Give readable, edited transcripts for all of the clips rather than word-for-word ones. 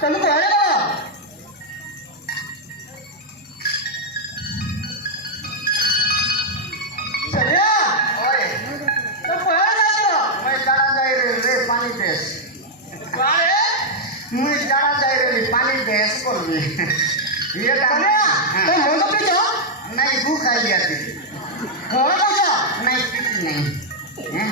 ତମେ କୁଆଡ଼େ ଗଲ? ସରିଆ ओए ତମେ କୁଆଡ଼େ ଯାଉଛ? मैं जाड़ा जाई रे पानी देश କୁଆଡ଼େ? मैं जाड़ा जाई रे पानी देश बोलबी ये ସରିଆ ତମେ ମୁଣ୍ଡ ପିଛ? नहीं भूख आई लिया थी କଣ କହୁଛ? नहीं किसी नहीं हैं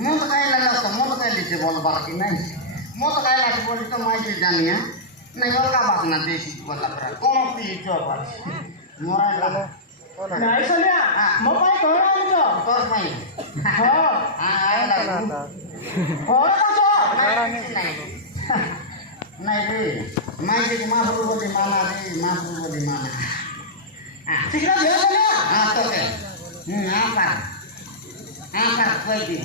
मुंह तो कहीं लगा तो मुंह तो कहीं लीजिए बोल बाकी नहीं मुंह तो कहीं लगा बोली तो मैं भी जानी है नहीं और का बात ना देसी बता पर कौन पी जो पर मोरा लगा ନାଇଁ ସରିଆ ମୋ ପାଇଁ କଣ ଆଣୁଛ? तोर भाई ହଁ हां आए लगा କଣ କହୁଛ? नहीं रे मैं जी मां बोली माना रे मां बोली माना ଶୀଘ୍ର ଦିଅ ସରିଆ। हां तो के हां पर कोई भी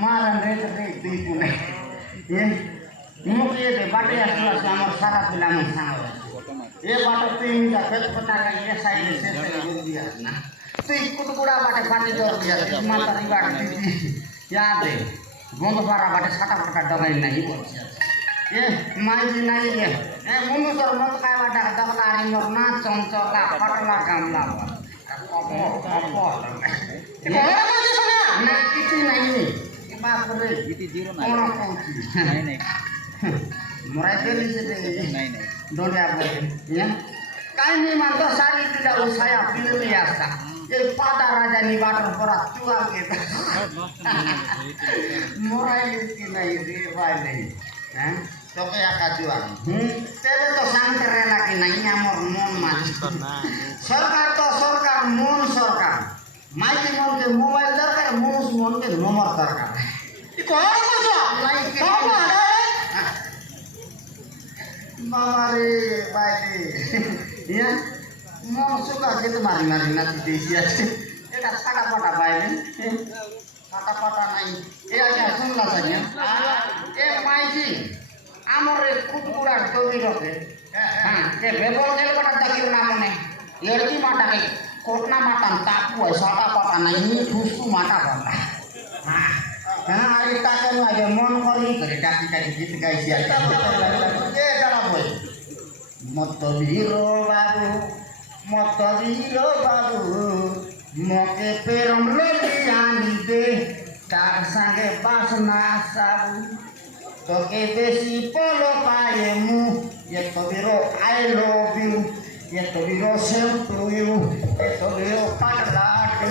मारन रे दी पुणे ये मुके ये बाटे असला हमर सारा पिला मन सांग ये बाटे तीन का पेट पता का ये साइड से बोल दिया ना तो कुटकुड़ा बाटे फाटी जोर दिया माता री बाटे दी याद है गोंद पारा बाटे साटा पटा दवाई नहीं बोल ये माई जी नहीं ये ए मुनु सर मत काय बाटा दबलारी मोर ना चंचला पटला गामला କଣ କହୁଛ ସରିଆ? ना किसी नहीं ये बात रे इति जीरो कौन नाही कहूची नाही मोराई देली से दे नाही नाही दोन्या बोले या काय नाही मानतो साडी तिला उसाया पिलेली असता ये पादा राजा नि वाटर परा चुआ के मोराई की नहीं रे भाई नहीं हैं तो क्या का चुआ तेरे तो शांत रहला कि नहीं हमर मन मान सरकार तो सरकार मन सरकार माइकी मन के मोबाइल दरकार मनुष्य मन के नंबर दरकार କଣ କହୁଛ? नहीं के କଣ ଆଡ଼େ? बाबा रे बाई रे या म सुका के तो मारी मारी नाची देसी আছে এটা ফাটা ফাটা বাইরে ফাটা ফাটা নাই এ আগে শুনলা সাইয়া এ মাইজি আমরে কুকুড়া দবি রকে হ্যাঁ এ বেবল গেল বড় দাকির নাম নেই এড়কি মাটা কে কোটনা মাটা তাকু সাটা পাটা নাই নি ফুসকু মাটা বাবা হ্যাঁ আই টাকা লাগে মন করি করে টাকি টাকি গীত গাইছি আর এ জানা বই মত বীরো বাবু মকে পেরম রেলি আনি দে তার সঙ্গে বাসনা সাবু তোকে বেশি পলো পায়ে মু এ তো বীরো আই লভ ইউ এ তো বীরো সেম টু ইউ এ তো বীরো পাগলা two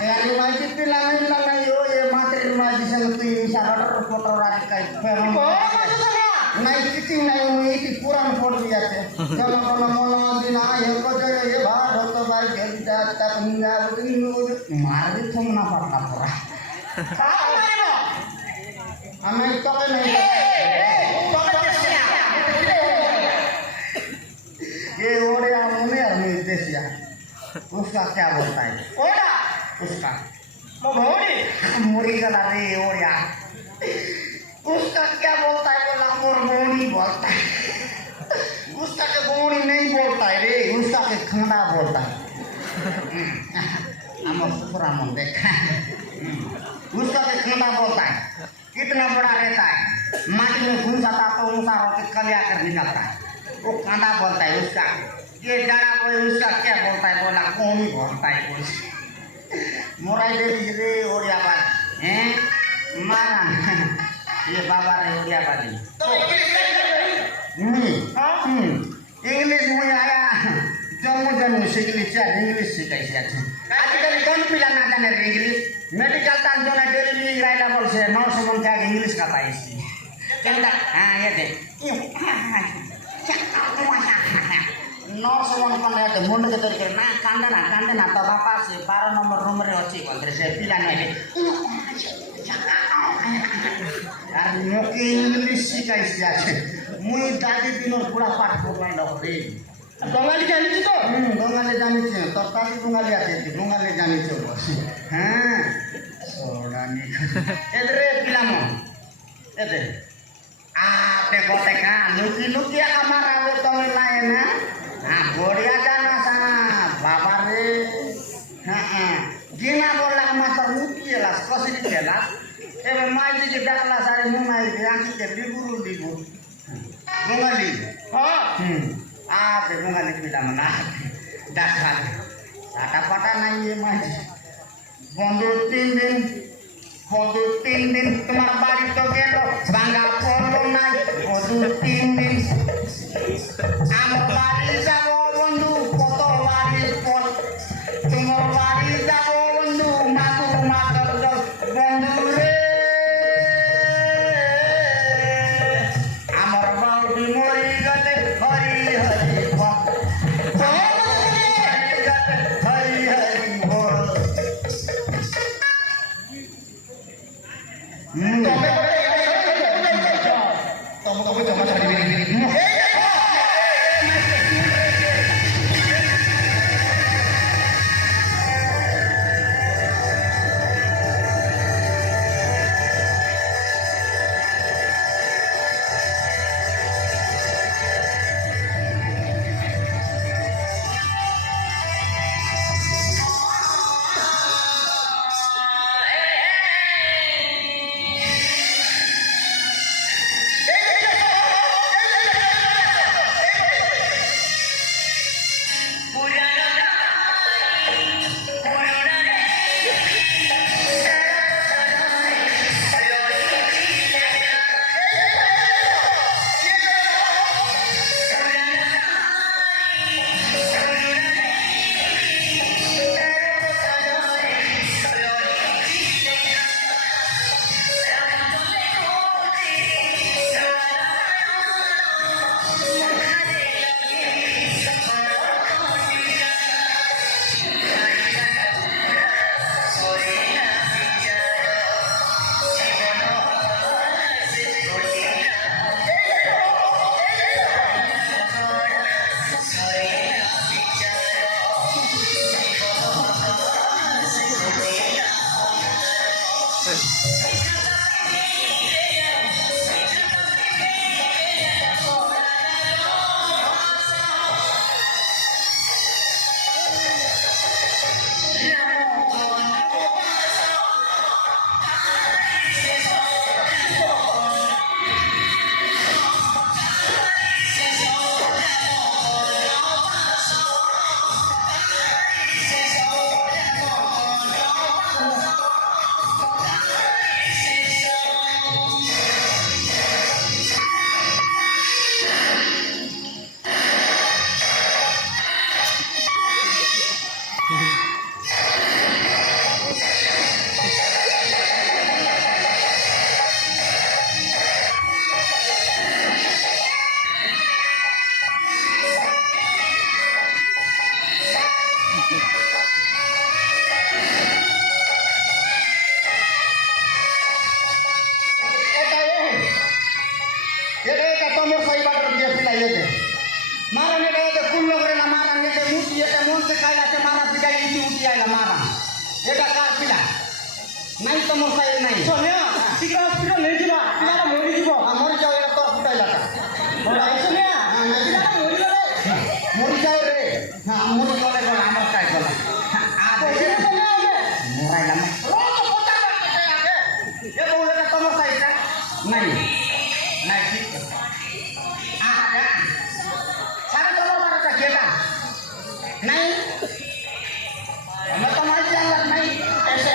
Kaya maji pilangin lang ayo ye materi maji sang tuh sarar foto rari kai film. କଣ କହୁଛ ସରିଆ? Naik kiti naik ini kurang foto lihat ya. Kalau kalau mau dina ya kau jadi ye baru tuh baru jadi tak meninggal begini mari tuh napa napa. କଣ କରିବ? Ame itu kan naik. ये ओरे आमुने आमुने देश या. उसका क्या बोलता है? କୋଉଟା? उसका. ମୋ ଭଉଣୀ? मुरी गला रे ओरिया उसका क्या बोलता है बोला मोर बोनी बोलता है उसका के बोनी नहीं बोलता है रे उसका के खाना बोलता है हम सुपरा मन देख उसका के खाना बोलता है कितना बड़ा रहता है माटी में घुस जाता तो ऊँचा होकर कलिया कर निकलता है वो खाना बोलता है उसका ये जाना कोई उसका क्या बोलता है बोला कौन बोलता है कोई मोराई दे रे ओरिया बात हैं मारा ये बाबा रे ओरिया बाली તો ઇંગ્લિશ इंग्लिश में आया जम्मू जम्मू सिखली चाहे इंग्लिश सिखाई से आजकल कौन पिला ना जाने रे इंग्लिश मेडिकल तान जो ना डेली राइला बोल से 900 मन क्या इंग्लिश का पाई सी चलता हां ये दे 900 मन को ले तो मुंड के तरीके ना कांदना तो बापा से 12 नंबर रूम रे अछि बोल से पिला नहीं यार मोके इंग्लिश सिखाई से আছে मुई दादी दिनों पूरा पाठ पढ़ाई रे ବଙ୍ଗାଳୀ ଜାଣିଛୁ ତ? बंगाली जानी छे तरकारी बंगाली आते बंगाली जानी छे बस हां सोडानी एदरे पिलामो एदे आपे गोटे का लुकी लुकी हमारा वो तो लाए ना हां बढ़िया जाना सा बाबा रे हां गिना बोला मत कसरी देलास एबे माइती के देखला सारे मुंगाई के आंखी के लिबुरु लिबु मुंगाली आ ते मुंगाली पिला मना देखा साटा पटा नहीं ये माइती বন্ধু 3 দিন তোমার বাড়ি তো গেল ভাঙা পড়লো নাই বন্ধু 3 দিন আমার বাড়ি যাব বন্ধু কত বাড়ির পর তোমার বাড়ি যাব বন্ধু মাগু মাগর বন্ধু রে আমার বাউডি মরি গেলে হরি হরি বল হরি হরি বল ତମକୁ ଜମା ଛାଡ଼ିବିନି नहीं तो मोर साइड नहीं सोनिया शीघ्र हॉस्पिटल ले जिबा पिला मरि जिवो मरि जाओ एटा तो फुटाइला बोला सोनिया पिला मरि जाओ रे हां मरि गले गला हमर काई गला आ दे मोराइला में ओ तो पता करते आगे ये बोले तो मोर साइड नहीं नहीं ठीक आ जा सारे तो मोर का केला नहीं हमें तो मार जाएगा नहीं ऐसे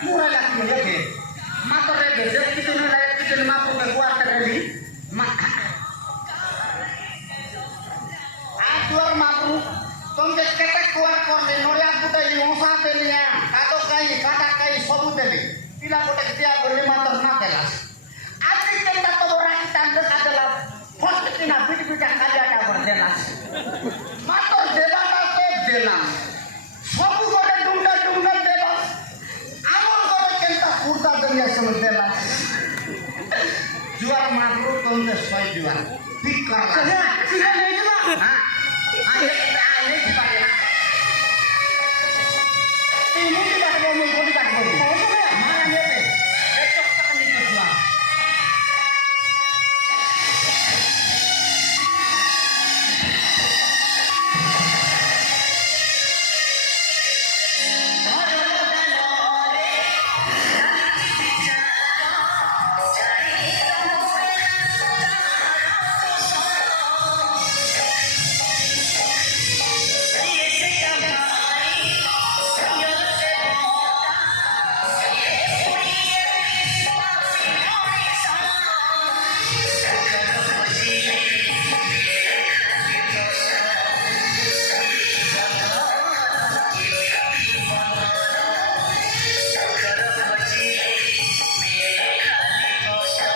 murah lagi ya ke motor ya jadi kita nilai kita mampu keluar dari aduh mampu tongge ketek keluar korne noya buta di osa telia kato kai kata kai sobu teli pila buta dia boleh motor na telas adi kita to orang tanda adalah first tina bit kali ada berjelas motor dela to dela sobu gore dunda jiwa. Tikar lah. Saya next juga. Hah?